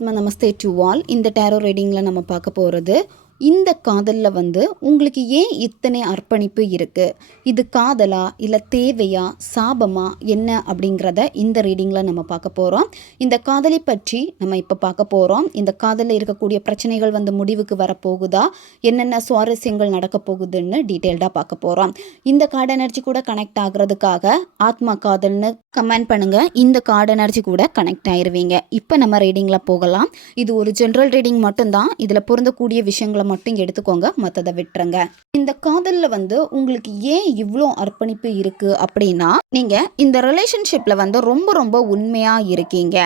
ஆத்மா நமஸ்தே to all. இந்த டேரோ ரீடிங்கில் நம்ம பார்க்க போகிறது இந்த காதலில் வந்து உங்களுக்கு ஏன் இத்தனை அர்ப்பணிப்பு இருக்குது இது காதலா? இல்லை தேவையா? சாபமா? என்ன அப்படிங்கிறத இந்த ரீடிங்கில் நம்ம பார்க்க போகிறோம் இந்த காதலை பற்றி நம்ம இப்போ பார்க்க போகிறோம் இந்த காதலில் இருக்கக்கூடிய பிரச்சனைகள் வந்து முடிவுக்கு வரப்போகுதா? என்னென்ன சுவாரஸ்யங்கள் நடக்க போகுதுன்னு டீட்டெயில்டாக பார்க்க போகிறோம் இந்த கார்டு எனர்ஜி கூட கனெக்ட் ஆகுறதுக்காக ஆத்மா காதல்னு கமெண்ட் பண்ணுங்கள் இந்த கார்டு எனர்ஜி கூட கனெக்ட் ஆயிடுவீங்க இப்போ நம்ம ரீடிங்கில் போகலாம். இது ஒரு ஜென்ரல் ரீடிங் மட்டும்தான். இதில் பொருந்தக்கூடிய விஷயங்களை மட்டும் எடுத்துக்கோங்க மற்றதை விட்டுருங்க. இந்த காதலில் வந்து உங்களுக்கு ஏன் இவ்வளோ அர்ப்பணிப்பு இருக்குது அப்படின்னா நீங்கள் இந்த ரிலேஷன்ஷிப்பில் வந்து ரொம்ப ரொம்ப உண்மையாக இருக்கீங்க.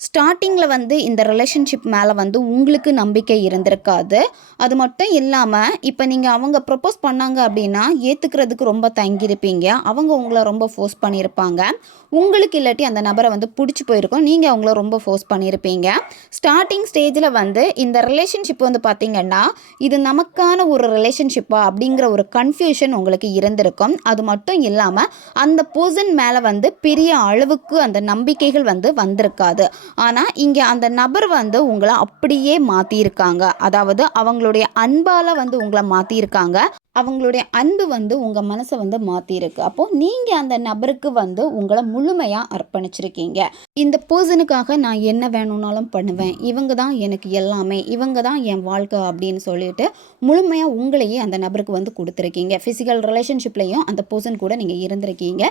ஸ்டார்டிங்கில் வந்து இந்த ரிலேஷன்ஷிப் மேலே வந்து உங்களுக்கு நம்பிக்கை இருந்திருக்காது. அது மட்டும் இல்லாமல் இப்போ நீங்கள் அவங்க ப்ரப்போஸ் பண்ணாங்க அப்படின்னா ஏற்றுக்கிறதுக்கு ரொம்ப தங்கியிருப்பீங்க அவங்க உங்களை ரொம்ப ஃபோர்ஸ் பண்ணியிருப்பாங்க. உங்களுக்கு இல்லாட்டி அந்த நபரை வந்து பிடிச்சி போயிருக்கும். நீங்கள் அவங்கள ரொம்ப ஃபோர்ஸ் பண்ணியிருப்பீங்க. ஸ்டார்டிங் ஸ்டேஜில் வந்து இந்த ரிலேஷன்ஷிப் வந்து பார்த்திங்கன்னா இது நமக்கான ஒரு ரிலேஷன்ஷிப்பா அப்படிங்கிற ஒரு கன்ஃபியூஷன் உங்களுக்கு இருந்திருக்கும். அது மட்டும் இல்லாமல் அந்த பர்சன் மேலே வந்து பெரிய அளவுக்கு அந்த நம்பிக்கைகள் வந்து வந்திருக்காது. ஆனால் இங்கே அந்த நபர் வந்து உங்களை அப்படியே மாற்றியிருக்காங்க அதாவது அவங்களுடைய அன்பால் வந்து உங்களை மாற்றியிருக்காங்க அவங்களுடைய அன்பு வந்து உங்கள் மனசை வந்து மாற்றிருக்கு அப்போது நீங்கள் அந்த நபருக்கு வந்து உங்களை முழுமையாக அர்ப்பணிச்சிருக்கீங்க. இந்த பர்சனுக்காக நான் என்ன வேணும்னாலும் பண்ணுவேன். இவங்க தான் எனக்கு எல்லாமே. இவங்க தான் என் வாழ்க்கை அப்படின்னு சொல்லிட்டு முழுமையாக உங்களையே அந்த நபருக்கு வந்து கொடுத்துருக்கீங்க. ஃபிசிக்கல் ரிலேஷன்ஷிப்லேயும் அந்த பர்சன் கூட நீங்கள் இருந்திருக்கீங்க.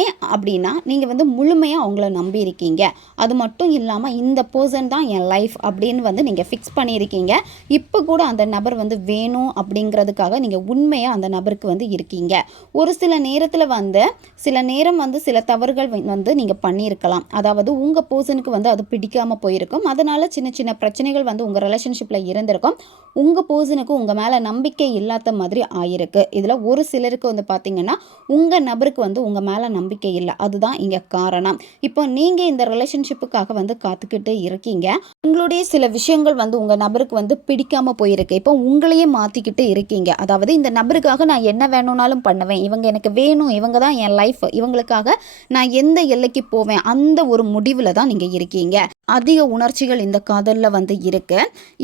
ஏன் அப்படின்னா நீங்கள் வந்து முழுமையாக அவங்கள நம்பியிருக்கீங்க. அது மட்டும் இல்லாமல் இந்த பர்சன் தான் என் லைஃப் அப்படின்னு வந்து நீங்கள் ஃபிக்ஸ் பண்ணியிருக்கீங்க. இப்போ கூட அந்த நபர் வந்து வேணும் அப்படிங்கிறதுக்காக நீங்கள் உண்மையாக அந்த நபருக்கு வந்து இருக்கீங்க. ஒரு சில நேரத்தில் வந்து சில நேரம் வந்து சில தவறுகள் வந்து நீங்கள் பண்ணியிருக்கலாம். அதாவது உங்கள் பர்சனுக்கு வந்து அது பிடிக்காமல் போயிருக்கும். அதனால சின்ன சின்ன பிரச்சனைகள் வந்து உங்கள் ரிலேஷன்ஷிப்பில் இருந்திருக்கும். உங்கள் பர்சனுக்கு உங்கள் மேலே நம்பிக்கை இல்லாத மாதிரி ஆயிருக்கு. இதில் ஒரு சிலருக்கு வந்து பார்த்தீங்கன்னா உங்கள் நபருக்கு வந்து உங்கள் மேலே நம்பிக்கை இல்லை. அதுதான் இங்கே காரணம். இப்போ நீங்கள் இந்த ரிலேஷன்ஷிப்புக்காக வந்து காத்துக்கிட்டு இருக்கீங்க. உங்களுடைய சில விஷயங்கள் வந்து உங்கள் நபருக்கு வந்து பிடிக்காம போயிருக்கு. இப்போ உங்களையே மாற்றிக்கிட்டு இருக்கீங்க. அதாவது இந்த நபருக்காக நான் என்ன வேணும்னாலும் பண்ணுவேன். இவங்க எனக்கு வேணும். இவங்க தான் என் லைஃப் இவங்களுக்காக நான் எந்த எல்லைக்கு போவேன் அந்த ஒரு முடிவில் தான் நீங்கள் இருக்கீங்க. அதிக உணர்ச்சிகள் இந்த காதலில் வந்து இருக்கு.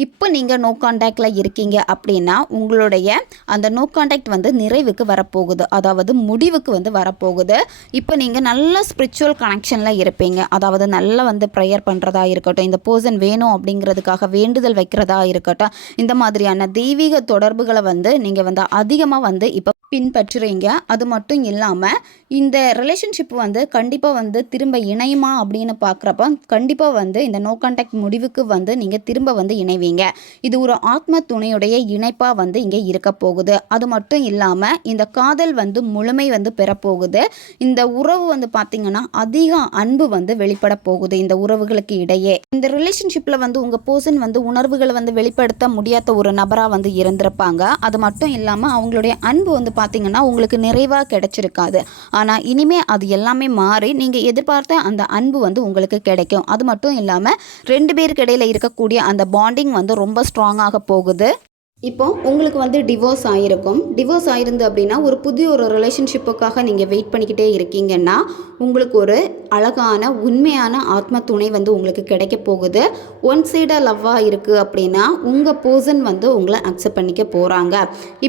இப்போ நீங்கள் நோ காண்டாக்டில் இருக்கீங்க அப்படின்னா உங்களுடைய அந்த நோ காண்டாக்ட் வந்து நிறைவுக்கு வரப்போகுது. அதாவது முடிவுக்கு வந்து வரப்போகுது. இப்போ நீங்கள் நல்ல ஸ்பிரிச்சுவல் கனெக்ஷனில் இருப்பீங்க. அதாவது நல்லா வந்து ப்ரேயர் பண்ணுறதா இருக்கட்டும் இந்த பர்சன் வேணும் அப்படிங்கிறதுக்காக வேண்டுதல் வைக்கிறதா இருக்கட்டும் இந்த மாதிரியான தெய்வீக தொடர்புகளை வந்து நீங்கள் வந்து அதிகமாக வந்து இப்போ பின்பற்றுறீங்க. அது மட்டும் இல்லாமல் இந்த ரிலேஷன்ஷிப் வந்து கண்டிப்பாக வந்து திரும்ப இணையுமா அப்படின்னு பார்க்குறப்ப கண்டிப்பாக வந்து இந்த நோ கான்டாக்ட் முடிவுக்கு வந்து நீங்கள் திரும்ப வந்து இணைவீங்க. இது ஒரு ஆத்ம துணையுடைய இணைப்பாக வந்து இங்கே இருக்க போகுது. அது மட்டும் இல்லாமல் இந்த காதல் வந்து முழுமை வந்து பெறப்போகுது. இந்த உறவு வந்து பார்த்திங்கன்னா அதிக அன்பு வந்து வெளிப்பட போகுது இந்த உறவுகளுக்கு இடையே. இந்த ரிலேஷன்ஷிப்பில் வந்து உங்கள் பர்சன் வந்து உணர்வுகளை வந்து வெளிப்படுத்த முடியாத ஒரு நபராக வந்து இருந்திருப்பாங்க. அது மட்டும் இல்லாமல் அவங்களுடைய அன்பு வந்து பார்த்திங்கன்னா உங்களுக்கு நிறைவாக கிடைச்சிருக்காது. ஆனால் இனிமே அது எல்லாமே மாறி நீங்கள் எதிர்பார்த்த அந்த அன்பு வந்து உங்களுக்கு கிடைக்கும். அது மட்டும் இல்லாமல் ரெண்டு பேருக்கு இடையில் இருக்கக்கூடிய அந்த பாண்டிங் வந்து ரொம்ப ஸ்ட்ராங்காக போகுது. இப்போ உங்களுக்கு வந்து டிவோர்ஸ் ஆகிருக்கும் டிவோர்ஸ் ஆயிருந்து அப்படின்னா ஒரு புதிய ஒரு ரிலேஷன்ஷிப்புக்காக நீங்கள் வெயிட் பண்ணிக்கிட்டே இருக்கீங்கன்னா உங்களுக்கு ஒரு அழகான உண்மையான ஆத்ம துணை வந்து உங்களுக்கு கிடைக்க போகுது. ஒன் சைடாக லவ்வாக இருக்குது அப்படின்னா உங்கள் பர்சன் வந்து உங்களை அக்செப்ட் பண்ணிக்க போகிறாங்க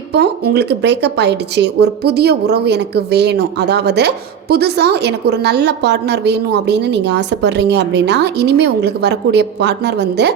இப்போ உங்களுக்கு பிரேக்கப் ஆகிடுச்சு ஒரு புதிய உறவு எனக்கு வேணும். அதாவது புதுசாக எனக்கு ஒரு நல்ல பார்ட்னர் வேணும் அப்படின்னு நீங்கள் ஆசைப்பட்றீங்க அப்படின்னா இனிமேல் உங்களுக்கு வரக்கூடிய பார்ட்னர் வந்து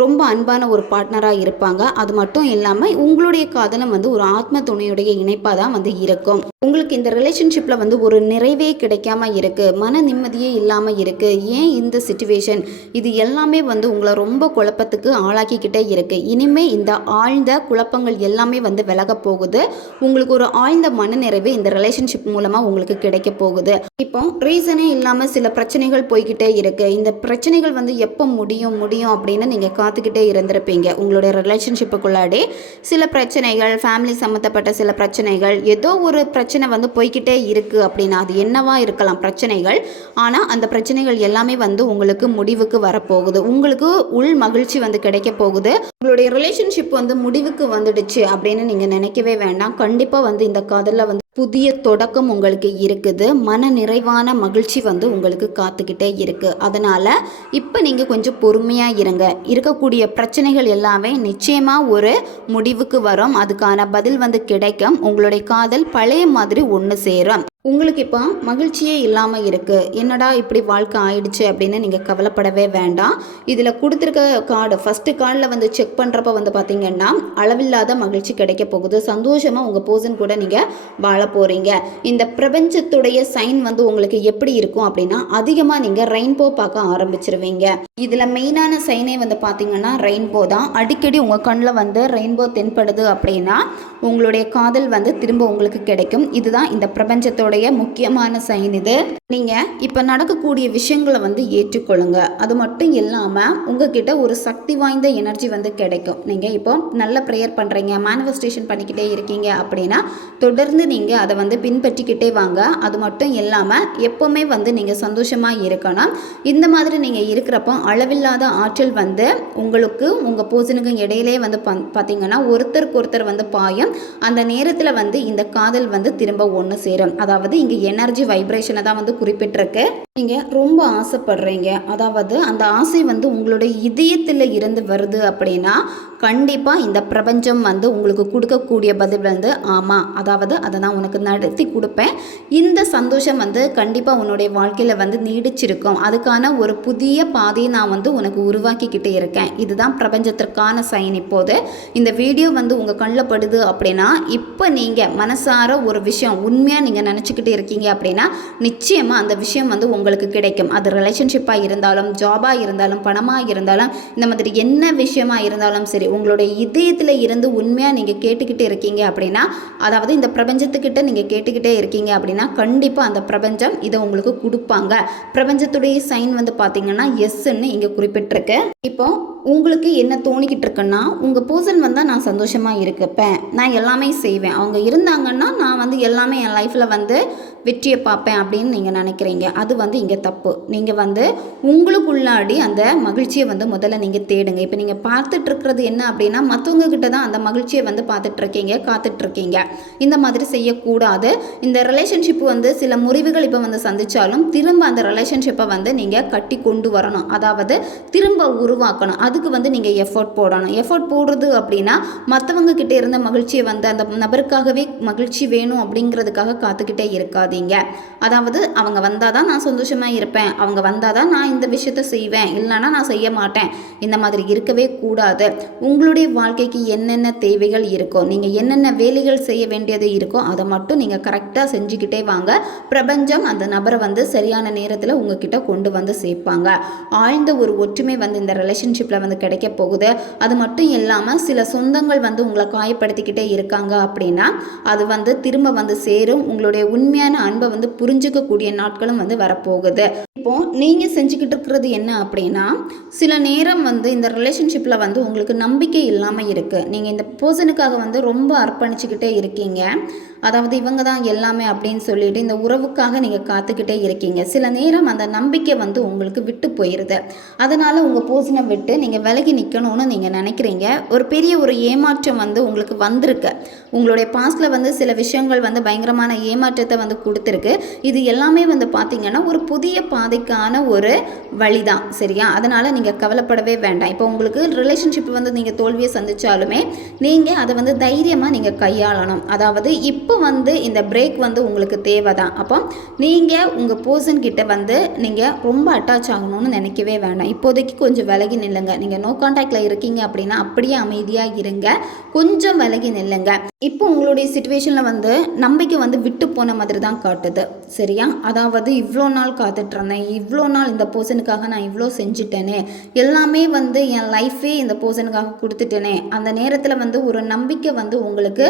ரொம்ப அன்பான ஒரு பார்ட்னராக இருப்பாங்க. அது மட்டும் இல்லாமல் உங்களுடைய காதலம் வந்து ஒரு ஆத்ம துணையுடைய இணைப்பாக தான் வந்து இருக்கும். உங்களுக்கு இந்த ரிலேஷன்ஷிப்பில் வந்து ஒரு நிறைவே கிடைக்காம இருக்குது மன நிம்மதி நிம்மதியே இல்லாமல் இருக்குது ஏன் இந்த சுச்சுவேஷன் இது எல்லாமே வந்து உங்களை ரொம்ப குழப்பத்துக்கு ஆளாக்கிக்கிட்டே இருக்குது இனிமேல் இந்த ஆழ்ந்த குழப்பங்கள் எல்லாமே வந்து விலக போகுது. உங்களுக்கு ஒரு ஆழ்ந்த மனநிறைவு இந்த ரிலேஷன்ஷிப் மூலமாக உங்களுக்கு கிடைக்க போகுது. இப்போ ரீசனே இல்லாமல் சில பிரச்சனைகள் போய்கிட்டே இருக்குது இந்த பிரச்சனைகள் வந்து எப்போ முடியும் முடியும் அப்படின்னு நீங்கள் காத்துக்கிட்டே இருந்திருப்பீங்க. உங்களுடைய ரிலேஷன்ஷிப்புக்குள்ளாடி சில பிரச்சனைகள் ஃபேமிலி சம்மந்தப்பட்ட சில பிரச்சனைகள் ஏதோ ஒரு பிரச்சனை வந்து போய்கிட்டே இருக்குது அப்படின்னா அது என்னவா இருக்கலாம்? பிரச்சனைகள் ஆனால் அந்த பிரச்சனைகள் எல்லாமே வந்து உங்களுக்கு முடிவுக்கு வரப்போகுது. உங்களுக்கு உள் மகிழ்ச்சி வந்து கிடைக்க போகுது. உங்களுடைய ரிலேஷன்ஷிப் வந்து முடிவுக்கு வந்துடுச்சு அப்படின்னு நீங்கள் நினைக்கவே வேண்டாம். கண்டிப்பாக வந்து இந்த காதலில் வந்து புதிய தொடக்கம் உங்களுக்கு இருக்குது. மன நிறைவான மகிழ்ச்சி வந்து உங்களுக்கு காத்துக்கிட்டே இருக்குது அதனால் இப்போ நீங்கள் கொஞ்சம் பொறுமையாக இருங்க. இருக்கக்கூடிய பிரச்சனைகள் எல்லாமே நிச்சயமாக ஒரு முடிவுக்கு வரும். அதுக்கான பதில் வந்து கிடைக்கும். உங்களுடைய காதல் பழைய மாதிரி ஒன்று சேரும். உங்களுக்கு இப்போ மகிழ்ச்சியே இல்லாமல் இருக்குது என்னடா இப்படி வாழ்க்கை ஆயிடுச்சு அப்படின்னு நீங்கள் கவலைப்படவே வேண்டாம். இதில் கொடுத்துருக்க கார்டு ஃபஸ்ட்டு கார்டில் வந்து செக் பண்ணுறப்ப வந்து பார்த்திங்கன்னா அளவில்லாத மகிழ்ச்சி கிடைக்க போகுது. சந்தோஷமாக உங்கள் போர்சன் கூட நீங்கள் வாழ போகிறீங்க இந்த பிரபஞ்சத்துடைய சைன் வந்து உங்களுக்கு எப்படி இருக்கும் அப்படின்னா அதிகமாக நீங்கள் ரெயின்போ பார்க்க ஆரம்பிச்சிருவீங்க. இதில் மெயினான சைனே வந்து பார்த்தீங்கன்னா ரெயின்போ தான். அடிக்கடி உங்கள் கண்ணில் வந்து ரெயின்போ தென்படுது அப்படின்னா உங்களுடைய காதல் வந்து திரும்ப உங்களுக்கு கிடைக்கும். இதுதான் இந்த பிரபஞ்சத்தோடைய முக்கியமான சைன் இது. நீங்கள் இப்போ நடக்கக்கூடிய விஷயங்களை வந்து ஏற்றுக்கொள்ளுங்க. அது மட்டும் இல்லாமல் உங்ககிட்ட ஒரு சக்தி வாய்ந்த எனர்ஜி வந்து கிடைக்கும். நீங்கள் இப்போ நல்ல ப்ரேயர் பண்ணுறீங்க மேனிஃபெஸ்டேஷன் பண்ணிக்கிட்டே இருக்கீங்க அப்படின்னா தொடர்ந்து நீங்கள் அதை வந்து பின்பற்றிக்கிட்டே வாங்க. அது மட்டும் இல்லாமல் எப்போவுமே வந்து நீங்கள் சந்தோஷமாக இருக்கணும். இந்த மாதிரி நீங்கள் இருக்கிறப்போ அளவில்லாத ஆற்றல் வந்து உங்களுக்கு உங்கள் போசனுக்கும் இடையிலே வந்து பார்த்தீங்கன்னா ஒருத்தருக்கு ஒருத்தர் வந்து பாயும். அந்த நேரத்தில் வந்து இந்த காதல் வந்து திரும்ப ஒன்று சேரும். அதாவது இங்கே எனர்ஜி வைப்ரேஷனை தான் வந்து குறிப்பிட்டிருக்கு. நீங்கள் ரொம்ப ஆசைப்படுறீங்க. அதாவது அந்த ஆசை வந்து உங்களுடைய இதயத்தில் இருந்து வருது அப்படின்னா கண்டிப்பாக இந்த பிரபஞ்சம் வந்து உங்களுக்கு கொடுக்கக்கூடிய பதில் வந்து ஆமாம் அதாவது அதை நான் உனக்கு நடத்தி கொடுப்பேன். இந்த சந்தோஷம் வந்து கண்டிப்பாக உன்னுடைய வாழ்க்கையில் வந்து நீடிச்சிருக்கும். அதுக்கான ஒரு புதிய பாதையை நான் வந்து உனக்கு உருவாக்கிக்கிட்டே இருக்கேன். இதுதான் பிரபஞ்சத்திற்கான சைன் இப்போது. இந்த வீடியோ வந்து உங்கள் கண்ணில் படுது அப்படின்னா இப்போ நீங்கள் மனசார ஒரு விஷயம் உண்மையாக நீங்கள் நினச்சிக்கிட்டு இருக்கீங்க அப்படின்னா நிச்சயமாக அந்த விஷயம் வந்து உங்களுக்கு கிடைக்கும். அது ரிலேஷன்ஷிப்பாக இருந்தாலும் ஜாபாக இருந்தாலும் பணமாக இருந்தாலும் இந்த மாதிரி என்ன விஷயமா இருந்தாலும் சரி உங்களுடைய இதயத்தில் இருந்து உண்மையாக நீங்கள் கேட்டுக்கிட்டு இருக்கீங்க அப்படின்னா அதாவது இந்த பிரபஞ்சத்துக்கிட்ட நீங்கள் கேட்டுக்கிட்டே இருக்கீங்க அப்படின்னா கண்டிப்பாக அந்த பிரபஞ்சம் இதை உங்களுக்கு கொடுப்பாங்க. பிரபஞ்சத்துடைய சைன் வந்து பார்த்தீங்கன்னா எஸ்ன்னு இங்கே குறிப்பிட்டிருக்கு. இப்போ உங்களுக்கு என்ன தோணிக்கிட்டு இருக்குன்னா உங்கள் பர்சன் வந்தால் நான் சந்தோஷமாக இருக்கப்பேன். நான் எல்லாமே செய்வேன். அவங்க இருந்தாங்கன்னா நான் வந்து எல்லாமே என் லைஃப்பில் வந்து வெற்றியை பார்ப்பேன் அப்படின்னு நீங்கள் நினைக்கிறீங்க. அது வந்து இங்கே தப்பு. நீங்கள் வந்து உங்களுக்குள்ளாடி அந்த மகிழ்ச்சியை வந்து முதல்ல நீங்கள் தேடுங்க. இப்போ நீங்கள் பார்த்துட்ருக்கிறது என்ன அப்படின்னா மற்றவங்கக்கிட்ட தான் அந்த மகிழ்ச்சியை வந்து பார்த்துட்ருக்கீங்க காத்துட்ருக்கீங்க இந்த மாதிரி செய்யக்கூடாது. இந்த ரிலேஷன்ஷிப் வந்து சில முறிவுகள் இப்போ வந்து சந்தித்தாலும் திரும்ப அந்த ரிலேஷன்ஷிப்பை வந்து நீங்கள் கட்டி கொண்டு வரணும். அதாவது திரும்ப உருவாக்கணும். அது அதுக்கு வந்து நீங்கள் எஃபோர்ட் போடணும். எஃபோர்ட் போடுறது அப்படின்னா மற்றவங்க கிட்டே இருந்த மகிழ்ச்சியை வந்து அந்த நபருக்காகவே மகிழ்ச்சி வேணும் அப்படிங்கிறதுக்காக காத்துக்கிட்டே இருக்காதீங்க. அதாவது அவங்க வந்தால் தான் நான் சந்தோஷமாக இருப்பேன். அவங்க வந்தால் தான் நான் இந்த விஷயத்த செய்வேன். இல்லைன்னா நான் செய்ய மாட்டேன். இந்த மாதிரி இருக்கவே கூடாது. உங்களுடைய வாழ்க்கைக்கு என்னென்ன தேவைகள் இருக்கோ நீங்கள் என்னென்ன வேலைகள் செய்ய வேண்டியது இருக்கோ அதை மட்டும் நீங்கள் கரெக்டாக செஞ்சுக்கிட்டே வாங்க. பிரபஞ்சம் அந்த நபரை வந்து சரியான நேரத்தில் உங்ககிட்ட கொண்டு வந்து சேர்ப்பாங்க. ஆழ்ந்த ஒரு ஒற்றுமை வந்து இந்த ரிலேஷன்ஷிப்பில் வந்து கிடைக்க போகுது. அது மட்டும் இல்லாமல் சில சொந்தங்கள் வந்து உங்களை காயப்படுத்திக்கிட்டே இருக்காங்க அப்படின்னா அது வந்து திரும்ப வந்து சேரும். உங்களுடைய உண்மையான அன்பை வந்து புரிஞ்சுக்கக்கூடிய நாட்களும் வந்து வரப்போகுது. இப்போ நீங்கள் செஞ்சுக்கிட்டு இருக்கிறது என்ன அப்படின்னா சில நேரம் வந்து இந்த ரிலேஷன்ஷிப்பில் வந்து உங்களுக்கு நம்பிக்கை இல்லாமல் இருக்குது நீங்கள் இந்த பர்சனுக்காக வந்து ரொம்ப அர்ப்பணிச்சுக்கிட்டே இருக்கீங்க. அதாவது இவங்க தான் எல்லாமே அப்படின்னு சொல்லிட்டு இந்த உறவுக்காக நீங்கள் காத்துக்கிட்டே இருக்கீங்க. சில நேரம் அந்த நம்பிக்கை வந்து உங்களுக்கு விட்டு போயிடுது அதனால் உங்கள் போசனை விட்டு நீங்கள் விலகி நிற்கணும்னு நீங்கள் நினைக்கிறீங்க. ஒரு பெரிய ஒரு ஏமாற்றம் வந்து உங்களுக்கு வந்திருக்கு. உங்களுடைய பாஸ்டில் வந்து சில விஷயங்கள் வந்து பயங்கரமான ஏமாற்றத்தை வந்து கொடுத்துருக்கு. இது எல்லாமே வந்து பார்த்திங்கன்னா ஒரு புதிய பாதைக்கான ஒரு வழி தான் சரியா? அதனால் நீங்கள் கவலைப்படவே வேண்டாம். இப்போ உங்களுக்கு ரிலேஷன்ஷிப் வந்து நீங்கள் தோல்வியை சந்தித்தாலுமே நீங்கள் அதை வந்து தைரியமாக நீங்கள் கையாளணும். அதாவது இப்போ இப்போ வந்து இந்த பிரேக் வந்து உங்களுக்கு தேவை தான் அப்போ நீங்கள் உங்கள் பர்சன் கிட்ட வந்து நீங்கள் ரொம்ப அட்டாச் ஆகணும்னு நினைக்கவே வேண்டாம் இப்போதைக்கு கொஞ்சம் விலகி நில்லுங்க. நீங்கள் நோ கான்டாக்டில் இருக்கீங்க அப்படின்னா அப்படியே அமைதியாக இருங்க. கொஞ்சம் விலகி நில்லுங்க. இப்போ உங்களுடைய சுச்சுவேஷனில் வந்து நம்பிக்கை வந்து விட்டு போன மாதிரி தான் காட்டுது. சரியா? அதாவது இவ்வளோ நாள் காத்துட்ருந்தேன். இவ்வளோ நாள் இந்த பர்சனுக்காக நான் இவ்வளோ செஞ்சுட்டேனே. எல்லாமே வந்து என் லைஃபே இந்த பர்சனுக்காக கொடுத்துட்டேனே. அந்த நேரத்தில் வந்து ஒரு நம்பிக்கை வந்து உங்களுக்கு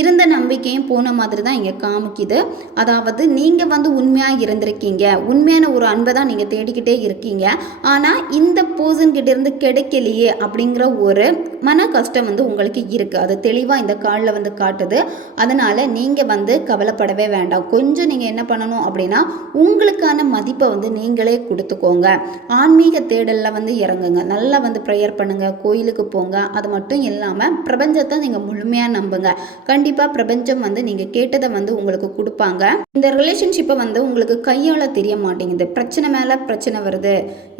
இருந்த நம்பிக்கையும் போன மாதிரி தான் இங்கே காமிக்குது. அதாவது நீங்கள் வந்து உண்மையாக இருந்திருக்கீங்க. உண்மையான ஒரு அன்பை தான் நீங்கள் தேடிக்கிட்டே இருக்கீங்க. ஆனால் இந்த பர்சன் கிடைக்கலையே அப்படிங்கிற ஒரு மன கஷ்டம் வந்து உங்களுக்கு இருக்குது அது தெளிவாக இந்த காலில் வந்து காட்டுது. அதனால் நீங்கள் வந்து கவலைப்படவே வேண்டாம். கொஞ்சம் நீங்கள் என்ன பண்ணணும் அப்படின்னா உங்களுக்கான மதிப்பை வந்து நீங்களே கொடுத்துக்கோங்க. ஆன்மீக தேடலில் வந்து இறங்குங்க. நல்லா வந்து ப்ரேயர் பண்ணுங்கள் கோயிலுக்கு போங்க. அது மட்டும் இல்லாமல் பிரபஞ்சத்தை நீங்கள் முழுமையாக நம்புங்க. கண்டிப்பாக பிரபஞ்சம் வந்து நீங்கள் கேட்டதை வந்து உங்களுக்கு கொடுப்பாங்க. இந்த ரிலேஷன்ஷிப்பை வந்து உங்களுக்கு கையால் தெரிய மாட்டேங்குது. பிரச்சனை மேலே பிரச்சனை வருது.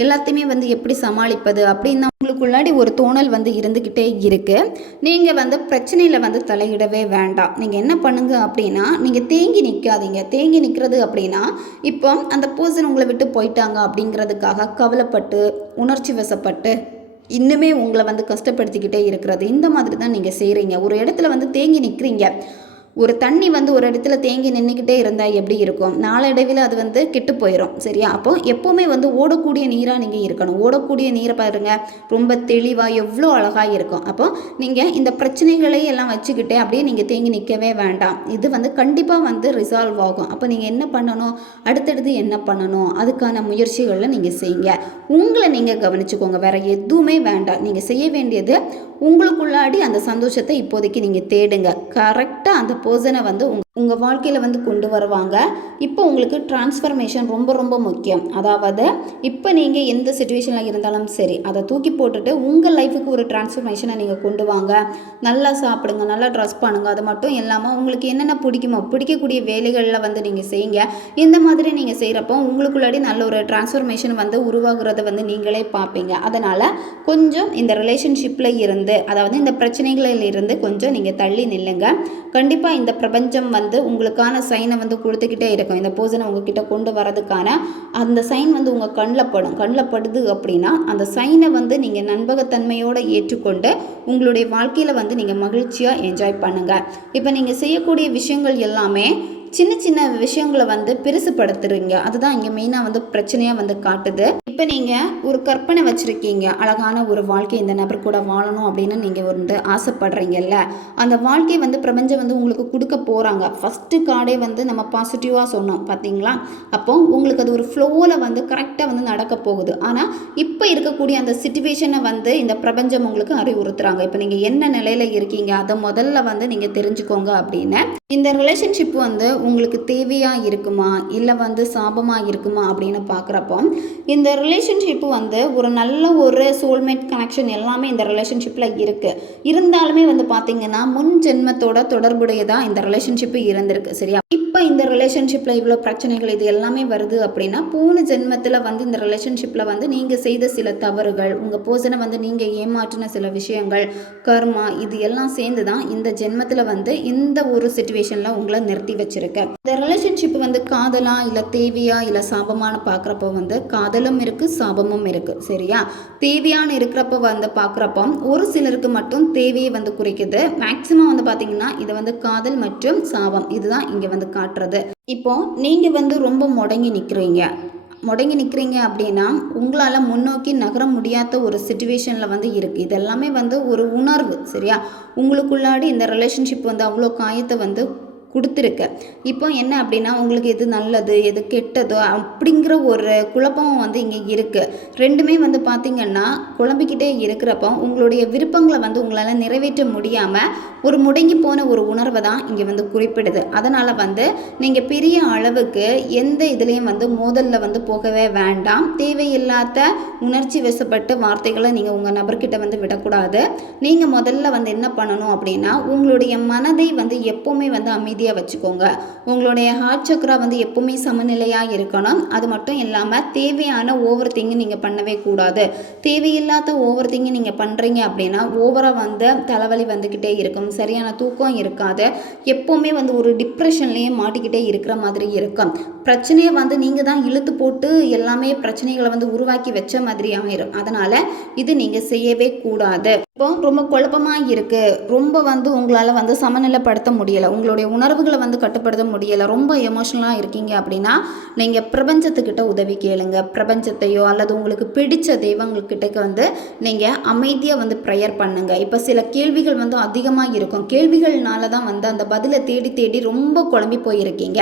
எல்லாத்தையுமே வந்து எப்படி சமாளிப்பது அப்படின்னு உங்களுக்குள்ளாடி ஒரு தோணல் வந்து இருந்துக்கிட்டே இருக்கு. நீங்கள் வந்து பிரச்சனையில் வந்து தலையிடவே வேண்டாம். நீங்கள் என்ன பண்ணுங்க அப்படின்னா நீங்கள் தேங்கி நிற்காதீங்க தேங்கி நிற்கிறது அப்படின்னா இப்போ அந்த பர்சன் உங்களை விட்டு போயிட்டாங்க அப்படிங்கிறதுக்காக கவலைப்பட்டு உணர்ச்சி வசப்பட்டு இன்னுமே உங்களை வந்து கஷ்டப்படுத்திக்கிட்டே இருக்கிறது. இந்த மாதிரி தான் நீங்கள் செய்கிறீங்க ஒரு இடத்துல வந்து தேங்கி நிற்கிறீங்க ஒரு தண்ணி வந்து ஒரு இடத்துல தேங்கி நின்றுக்கிட்டே இருந்தால் எப்படி இருக்கும்? நாளடைவில் அது வந்து கெட்டு போயிடும் சரியா? அப்போ எப்போவுமே வந்து ஓடக்கூடிய நீராக நீங்கள் இருக்கணும். ஓடக்கூடிய நீரை பாருங்கள் ரொம்ப தெளிவாக எவ்வளோ அழகாக இருக்கும். அப்போ நீங்கள் இந்த பிரச்சனைகளை எல்லாம் வச்சுக்கிட்டே அப்படியே நீங்கள் தேங்கி நிற்கவே வேண்டாம். இது வந்து கண்டிப்பாக வந்து ரிசால்வ் ஆகும். அப்போ நீங்கள் என்ன பண்ணணும்? அடுத்தடுத்து என்ன பண்ணணும்? அதுக்கான முயற்சிகளில் நீங்கள் செய்யுங்க. உங்களை நீங்கள் கவனிச்சுக்கோங்க. வேறு எதுவுமே வேண்டாம். நீங்கள் செய்ய வேண்டியது உங்களுக்குள்ளாடி அந்த சந்தோஷத்தை இப்போதைக்கு நீங்கள் தேடுங்க. கரெக்டாக அந்த பர்சனை வந்து உங்க உங்கள் வாழ்க்கையில் வந்து கொண்டு வருவாங்க. இப்போ உங்களுக்கு டிரான்ஸ்ஃபர்மேஷன் ரொம்ப ரொம்ப முக்கியம். அதாவது இப்போ நீங்கள் எந்த சுச்சுவேஷனில் இருந்தாலும் சரி அதை தூக்கி போட்டுட்டு உங்கள் லைஃபுக்கு ஒரு டிரான்ஸ்ஃபர்மேஷனை நீங்கள் கொண்டு வாங்க. நல்லா சாப்பிடுங்க நல்லா ட்ரெஸ் பண்ணுங்க அது மட்டும் இல்லாமல் உங்களுக்கு என்னென்ன பிடிக்குமோ பிடிக்கக்கூடிய வேலைகளில் வந்து நீங்கள் செய்யுங்க. இந்த மாதிரி நீங்கள் செய்கிறப்போ உங்களுக்குள்ளாடி நல்ல ஒரு டிரான்ஸ்ஃபர்மேஷன் வந்து உருவாகிறத வந்து நீங்களே பார்ப்பீங்க. அதனால் கொஞ்சம் இந்த ரிலேஷன்ஷிப்பில் இருந்து அதாவது இந்த பிரச்சனைகளில் இருந்து கொஞ்சம் நீங்கள் தள்ளி நில்லுங்க. கண்டிப்பாக இந்த பிரபஞ்சம் வந்து வந்து உங்களுக்கான சைனை வந்து கொடுத்துக்கிட்டே இருக்கும். இந்த போசனை உங்ககிட்ட கொண்டு வரதுக்கான அந்த சைன் வந்து உங்கள் கண்ணில் படும். கண்ணில் படுது அப்படின்னா அந்த சைனை வந்து நீங்கள் நண்பகத்தன்மையோடு ஏற்றுக்கொண்டு உங்களுடைய வாழ்க்கையில் வந்து நீங்கள் மகிழ்ச்சியாக என்ஜாய் பண்ணுங்கள் இப்போ நீங்கள் செய்யக்கூடிய விஷயங்கள் எல்லாமே சின்ன சின்ன விஷயங்களை வந்து பெருசுப்படுத்துறீங்க. அதுதான் இங்கே மெயினாக வந்து பிரச்சனையாக வந்து காட்டுது. இப்போ நீங்கள் ஒரு கற்பனை வச்சுருக்கீங்க. அழகான ஒரு வாழ்க்கை இந்த நபர் கூட வாழணும் அப்படின்னு நீங்கள் வந்து ஆசைப்படுறீங்கல்ல. அந்த வாழ்க்கை வந்து பிரபஞ்சம் வந்து உங்களுக்கு கொடுக்க போகிறாங்க ஃபஸ்ட்டு கார்டே வந்து நம்ம பாசிட்டிவாக சொன்னோம். பார்த்தீங்களா அப்போ உங்களுக்கு அது ஒரு ஃப்ளோவில் வந்து கரெக்டாக வந்து நடக்க போகுது. ஆனால் இப்போ இருக்கக்கூடிய அந்த சுச்சுவேஷனை வந்து இந்த பிரபஞ்சம் உங்களுக்கு அறிவுறுத்துறாங்க. இப்போ நீங்கள் என்ன நிலையில் இருக்கீங்க? அதை முதல்ல வந்து நீங்கள் தெரிஞ்சுக்கோங்க அப்படின்னு. இந்த ரிலேஷன்ஷிப் வந்து உங்களுக்கு தேவையாக இருக்குமா? இல்லை வந்து சாபமாக இருக்குமா? அப்படின்னு பார்க்குறப்போ இந்த ரிலேஷன்ஷிப்பு வந்து ஒரு நல்ல ஒரு சோல்மேட் கனெக்ஷன் எல்லாமே இந்த ரிலேஷன்ஷிப்பில் இருக்குது இருந்தாலுமே வந்து பார்த்திங்கன்னா முன் ஜென்மத்தோட தொடர்புடையதாக இந்த ரிலேஷன்ஷிப்பு இருந்திருக்கு சரியா? இப்போ இந்த ரிலேஷன்ஷிப்பில் இவ்வளோ பிரச்சனைகள் இது எல்லாமே வருது அப்படின்னா போன ஜென்மத்தில் வந்து இந்த ரிலேஷன்ஷிப்பில் வந்து நீங்கள் செய்த சில தவறுகள் உங்கள் போசனை வந்து நீங்கள் ஏமாற்றின சில விஷயங்கள் கர்மா இது எல்லாம் சேர்ந்து தான் இந்த ஜென்மத்தில் வந்து இந்த ஒரு சுச்சுவேஷனில் உங்களை நிறுத்தி வச்சுருக்க. இந்த ரிலேஷன்ஷிப் வந்து காதலா இல்லை தேவையா இல்லை சாபமான பார்க்குறப்போ வந்து காதலும் இருக்குது சாபமும் இருக்குது சரியா? தேவையான இருக்கிறப்ப வந்து பார்க்குறப்போ ஒரு சிலருக்கு மட்டும் தேவையை வந்து குறைக்குது. மேக்சிமம் வந்து பார்த்தீங்கன்னா இது வந்து காதல் மற்றும் சாபம் இதுதான் இங்கே வந்து மாற்றுறது. இப்போ நீங்கள் வந்து ரொம்ப முடங்கி நிற்கிறீங்க முடங்கி நிற்கிறீங்க அப்படின்னா உங்களால் முன்னோக்கி நகர முடியாத ஒரு சுச்சுவேஷனில் வந்து இருக்குது இதெல்லாமே வந்து ஒரு உணர்வு சரியா? உங்களுக்குள்ளாடி இந்த ரிலேஷன்ஷிப் வந்து அவ்வளோ காயத்தை வந்து கொடுத்துருக்கு இப்போ என்ன அப்படின்னா உங்களுக்கு எது நல்லது எது கெட்டதோ அப்படிங்கிற ஒரு குழப்பமும் வந்து இங்கே இருக்குது ரெண்டுமே வந்து பார்த்திங்கன்னா குழம்பிக்கிட்டே இருக்கிறப்போ உங்களுடைய விருப்பங்களை வந்து உங்களால் நிறைவேற்ற முடியாமல் ஒரு முடங்கி போன ஒரு உணர்வை தான் இங்கே வந்து குறிப்பிடுது. அதனால் வந்து நீங்கள் பெரிய அளவுக்கு எந்த இதுலேயும் வந்து மோதலில் வந்து போகவே வேண்டாம். தேவையில்லாத உணர்ச்சி வசப்பட்டு வார்த்தைகளை நீங்கள் உங்கள் நபர்கிட்ட வந்து விடக்கூடாது. நீங்கள் முதல்ல வந்து என்ன பண்ணணும் அப்படின்னா உங்களுடைய மனதை வந்து எப்போவுமே வந்து அமைதி அமைதியாக வச்சுக்கோங்க. உங்களுடைய ஹார்ட் சக்ரா வந்து எப்போவுமே சமநிலையாக இருக்கணும். அது மட்டும் இல்லாமல் தேவையான ஓவர் திங்கு நீங்கள் பண்ணவே கூடாது. தேவையில்லாத ஓவர் திங்கு நீங்கள் பண்ணுறீங்க அப்படின்னா ஓவராக வந்து தலைவலி வந்துக்கிட்டே இருக்கும். சரியான தூக்கம் இருக்காது. எப்போவுமே வந்து ஒரு டிப்ரெஷன்லேயே மாட்டிக்கிட்டே இருக்கிற மாதிரி இருக்கும். பிரச்சனையை வந்து நீங்கள் தான் இழுத்து போட்டு எல்லாமே பிரச்சனைகளை வந்து உருவாக்கி வச்ச மாதிரி ஆயிரும். அதனால் இது நீங்கள் செய்யவே கூடாது. இப்போ ரொம்ப குழப்பமாக இருக்குது ரொம்ப வந்து உங்களால் வந்து சமநிலைப்படுத்த முடியலை. உங்களுடைய உணர்வுகளை வந்து கட்டுப்படுத்த முடியலை. ரொம்ப எமோஷனலாக இருக்கீங்க அப்படின்னா நீங்கள் பிரபஞ்சத்துக்கிட்ட உதவி கேளுங்க. பிரபஞ்சத்தையோ அல்லது உங்களுக்கு பிடித்த தெய்வங்கள்கிட்ட வந்து நீங்கள் அமைதியாக வந்து ப்ரேயர் பண்ணுங்க. இப்போ சில கேள்விகள் வந்து அதிகமாக இருக்கும். கேள்விகள்னால தான் வந்து அந்த பதிலை தேடி தேடி ரொம்ப குழம்பி போயிருக்கீங்க.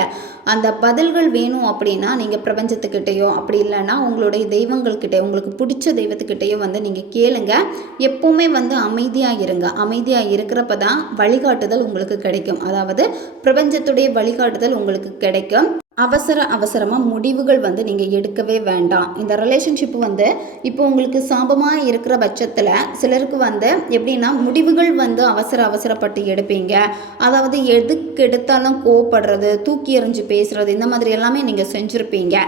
அந்த பதில்கள் வேணும் அப்படின்னா நீங்கள் பிரபஞ்சத்துக்கிட்டேயோ அப்படி இல்லைன்னா உங்களுடைய தெய்வங்கள்கிட்ட உங்களுக்கு பிடிச்ச தெய்வத்துக்கிட்டேயோ வந்து நீங்கள் கேளுங்க. எப்போவுமே வந்து அமைதியாக இருங்க. அமைதியாக இருக்கிறப்ப தான் வழிகாட்டுதல் உங்களுக்கு கிடைக்கும். அதாவது பிரபஞ்சத்துடைய வழிகாட்டுதல் உங்களுக்கு கிடைக்கும். அவசர அவசரமாக முடிவுகள் வந்து நீங்கள் எடுக்கவே வேண்டாம். இந்த ரிலேஷன்ஷிப் வந்து இப்போ உங்களுக்கு சாபமாக இருக்கிற பட்சத்தில் சிலருக்கு வந்து எப்படின்னா முடிவுகள் வந்து அவசர அவசரப்பட்டு எடுப்பீங்க. அதாவது எதுக்கு எடுத்தாலும் கோவப்படுறது தூக்கி எறிஞ்சு பேசுறது இந்த மாதிரி எல்லாமே நீங்கள் செஞ்சுருப்பீங்க.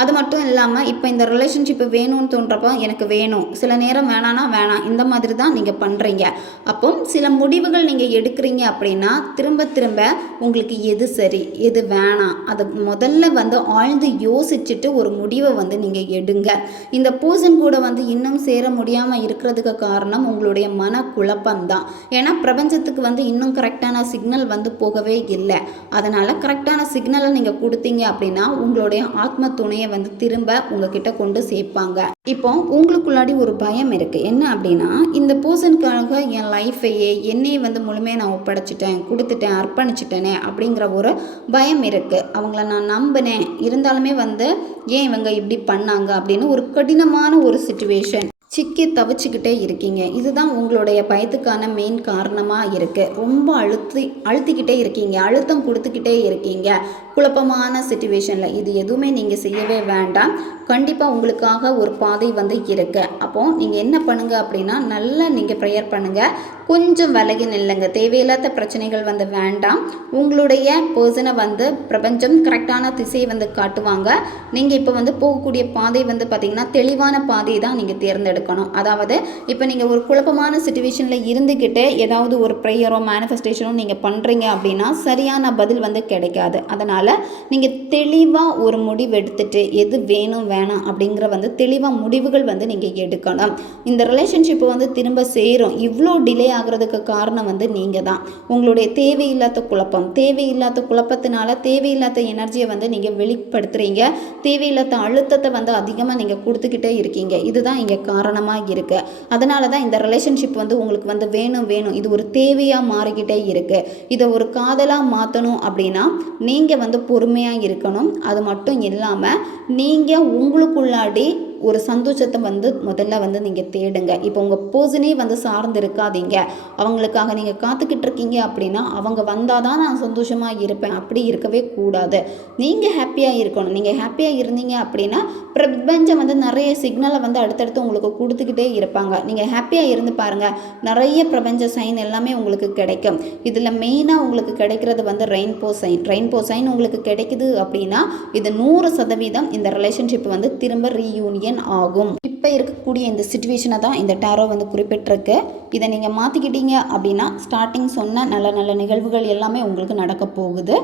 அது மட்டும் இல்லாமல் இப்போ இந்த ரிலேஷன்ஷிப் வேணும்னு தோன்றப்போ எனக்கு வேணும். சில நேரம் வேணான்னா வேணாம். இந்த மாதிரி தான் நீங்கள் பண்ணுறீங்க அப்போ சில முடிவுகள் நீங்கள் எடுக்கிறீங்க அப்படின்னா திரும்ப திரும்ப உங்களுக்கு எது சரி எது வேணாம் அதை முதல்ல வந்து ஆழ்ந்து யோசிச்சுட்டு ஒரு முடிவை வந்து நீங்கள் எடுங்க. இந்த பூசன் கூட வந்து இன்னும் சேர முடியாமல் இருக்கிறதுக்கு காரணம் உங்களுடைய மன குழப்பம்தான் ஏன்னா பிரபஞ்சத்துக்கு வந்து இன்னும் கரெக்டான சிக்னல் வந்து போகவே இல்லை. அதனால் கரெக்டான சிக்னலை நீங்கள் கொடுத்தீங்க அப்படின்னா உங்களுடைய ஆத்ம துணையை வந்து திரும்ப உங்ககிட்ட கொண்டு சேர்ப்பாங்க. இப்போ உங்களுக்குள்ளாடி ஒரு பயம் இருக்குது என்ன அப்படின்னா இந்த பர்சனுக்காக என் லைஃபையே என்னையே வந்து முழுமையாக நான் ஒப்படைச்சிட்டேன் கொடுத்துட்டேன் அர்ப்பணிச்சிட்டேனே அப்படிங்கிற ஒரு பயம் இருக்குது அவங்கள நான் நம்பினேன். இருந்தாலுமே வந்து ஏன் இவங்க இப்படி பண்ணாங்க அப்படின்னு ஒரு கடினமான ஒரு சுச்சுவேஷன் சிக்கி தவிச்சுக்கிட்டே இருக்கீங்க. இதுதான் உங்களுடைய பயத்துக்கான மெயின் காரணமாக இருக்குது ரொம்ப அழுத்தி அழுத்திக்கிட்டே இருக்கீங்க. அழுத்தம் கொடுத்துக்கிட்டே இருக்கீங்க. குழப்பமான சுச்சுவேஷனில் இது எதுவுமே நீங்கள் செய்யவே வேண்டாம். கண்டிப்பாக உங்களுக்காக ஒரு பாதை வந்து இருக்குது அப்போது நீங்கள் என்ன பண்ணுங்கள் அப்படின்னா நல்லா நீங்கள் ப்ரேயர் பண்ணுங்கள் கொஞ்சம் விலகி நில்லுங்க. தேவையில்லாத பிரச்சனைகள் வந்து வேண்டாம். உங்களுடைய பர்சனை வந்து பிரபஞ்சம் கரெக்டான திசையை வந்து காட்டுவாங்க. நீங்கள் இப்போ வந்து போகக்கூடிய பாதை வந்து பார்த்திங்கன்னா தெளிவான பாதையை தான் நீங்கள் தேர்ந்தெடுக்கணும். அதாவது இப்போ நீங்கள் ஒரு குழப்பமான சுச்சுவேஷனில் இருந்துக்கிட்டு ஏதாவது ஒரு ப்ரேயரோ மேனிஃபெஸ்டேஷனோ நீங்கள் பண்ணுறீங்க அப்படின்னா சரியான பதில் வந்து கிடைக்காது. அதனால் நீங்கள் தெளிவாக ஒரு முடிவு எடுத்துட்டு எது வேணும் வேணாம் அப்படிங்கிற வந்து தெளிவாக முடிவுகள் வந்து நீங்கள் எடுக்கணும். இந்த ரிலேஷன்ஷிப் வந்து திரும்ப சேரும். இவ்வளோ டிலே ஆகிறதுக்கு காரணம் வந்து நீங்கள் தான் உங்களுடைய தேவையில்லாத குழப்பம். தேவையில்லாத குழப்பத்தினால தேவையில்லாத எனர்ஜியை வந்து நீங்கள் வெளிப்படுத்துகிறீங்க தேவையில்லாத அழுத்தத்தை வந்து அதிகமாக நீங்கள் கொடுத்துக்கிட்டே இருக்கீங்க. இதுதான் இங்கே காரணமாக இருக்குது அதனால தான் இந்த ரிலேஷன்ஷிப் வந்து உங்களுக்கு வந்து வேணும் வேணும். இது ஒரு தேவையாக மாறிக்கிட்டே இருக்குது இதை ஒரு காதலாக மாற்றணும் அப்படின்னா நீங்கள் வந்து பொறுமையாக இருக்கணும். அது மட்டும் இல்லாமல் நீங்கள் உங்களுக்குள்ளாடி ஒரு சந்தோஷத்தை வந்து முதல்ல வந்து நீங்கள் தேடுங்க. இப்போ உங்கள் பர்சனே வந்து சார்ந்து இருக்காதீங்க அவங்களுக்காக நீங்கள் காத்துக்கிட்டு இருக்கீங்க அப்படின்னா அவங்க வந்தால் தான் நான் சந்தோஷமாக இருப்பேன். அப்படி இருக்கவே கூடாது. நீங்கள் ஹாப்பியாக இருக்கணும். நீங்கள் ஹாப்பியாக இருந்தீங்க அப்படின்னா பிரபஞ்சம் வந்து நிறைய சிக்னலை வந்து அடுத்தடுத்து உங்களுக்கு கொடுத்துக்கிட்டே இருப்பாங்க. நீங்கள் ஹாப்பியாக இருந்து பாருங்கள் நிறைய பிரபஞ்ச சைன் எல்லாமே உங்களுக்கு கிடைக்கும். இதில் மெயினாக உங்களுக்கு கிடைக்கிறது வந்து ரெயின்போ சைன் ரெயின்போ சைன் உங்களுக்கு கிடைக்குது அப்படின்னா இது நூறு சதவீதம் இந்த ரிலேஷன்ஷிப் வந்து திரும்ப ரீயூனியன் ஆகும். இப்போ இருக்கக்கூடிய இந்த சுச்சுவேஷனை தான் இந்த டேரோ வந்து குறிப்பிட்டிருக்கு. இதை நீங்கள் மாற்றிக்கிட்டீங்க அப்படின்னா ஸ்டார்டிங் சொன்ன நல்ல நல்ல நிகழ்வுகள் எல்லாமே உங்களுக்கு நடக்க போகுது.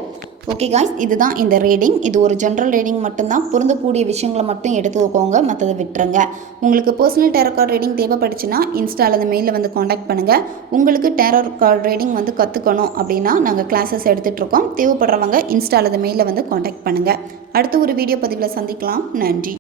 ஓகே காய்ஸ் இதுதான் இந்த ரீடிங் இது ஒரு ஜென்ரல் ரீடிங் மட்டும்தான். பொருந்தக்கூடிய விஷயங்களை மட்டும் எடுத்துக்கோங்க. மற்றதை விட்டுருங்க. உங்களுக்கு பர்சனல் டேரோ கார்டு ரீடிங் தேவைப்பட்டுச்சுன்னா இன்ஸ்டா அல்லது மெயிலில் வந்து காண்டாக்ட் பண்ணுங்கள் உங்களுக்கு டேரோ கார்டு ரீடிங் வந்து கற்றுக்கணும் அப்படின்னா நாங்கள் கிளாஸஸ் எடுத்துகிட்ருக்கோம் தேவைப்படுறவங்க இன்ஸ்டா அல்லது மெயிலில் வந்து காண்டாக்ட் பண்ணுங்கள் அடுத்த ஒரு வீடியோ பதிவில் சந்திக்கலாம். நன்றி.